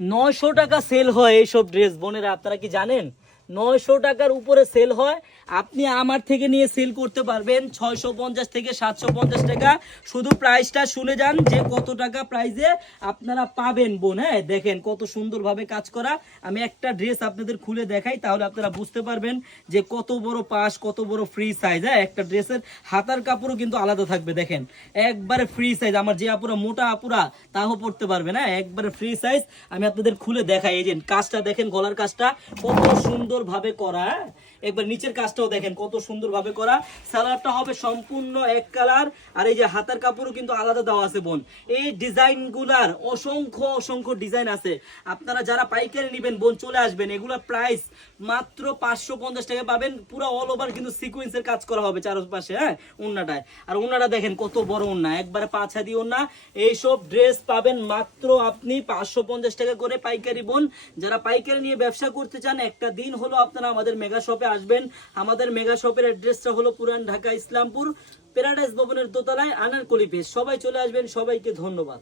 900 টাকা সেল হয় এইসব ড্রেস বোনেরা, আপনারা কি জানেন? 900 টাকার উপরে সেল হয়। আপনি আমার থেকে নিয়ে সেল করতে পারবেন 650 থেকে 750 টাকা। শুধু প্রাইসটা শুনে যান যে কত টাকা প্রাইসে আপনারা পাবেন বোন। হ্যাঁ, দেখেন কত সুন্দরভাবে কাজ করা। আমি একটা ড্রেস আপনাদের খুলে দেখাই, তাহলে আপনারা বুঝতে পারবেন যে কত বড় পাশ, কত বড় ফ্রি সাইজ। হ্যাঁ, একটা ড্রেসের হাতার কাপড়ও কিন্তু আলাদা থাকবে। দেখেন একবারে ফ্রি সাইজ, আমার যে আপুরা মোটা আপুরা তাও পড়তে পারবে না, একবারে ফ্রি সাইজ। আমি আপনাদের খুলে দেখাই। এই যে কাজটা দেখেন, গলার কাজটা কত সুন্দর ভাবে করা। একবার নিচের কাজটাও দেখেন কত সুন্দর ভাবে করা। সালোয়ারটা হবে সম্পূর্ণ এক কালার, আর এই যে হাতার কাপড়ও কিন্তু আলাদা দেওয়া আছে বোন। এই ডিজাইন গুলার অসংখ্য অসংখ্য ডিজাইন আছে। আপনারা যারা পাইকারি নেবেন বোন চলে আসবেন। এগুলোর প্রাইস মাত্র 550 টাকা পাবেন। পুরো অল ওভার কিন্তু সিকোয়েন্সের কাজ করা হবে চারপাশে। হ্যাঁ, ওন্নাটায়, আর ওন্নাটা দেখেন কত বড় ওন্না, একবারে 5 হাতি ওন্না। এইসব ড্রেস পাবেন মাত্র আপনি 550 টাকা করে পাইকারি বোন। যারা পাইকারি নিয়ে ব্যবসা করতে চান, একটা দিন হলো আপনারা আমাদের মেগা শপে আসবেন। আমাদের মেগা শপের অ্যাড্রেসটা হলো পুরান ঢাকা ইসলামপুর প্যারাডাইস ভবনের দোতলায় আনারকলি পেজ। সবাই চলে আসবেন, সবাইকে ধন্যবাদ।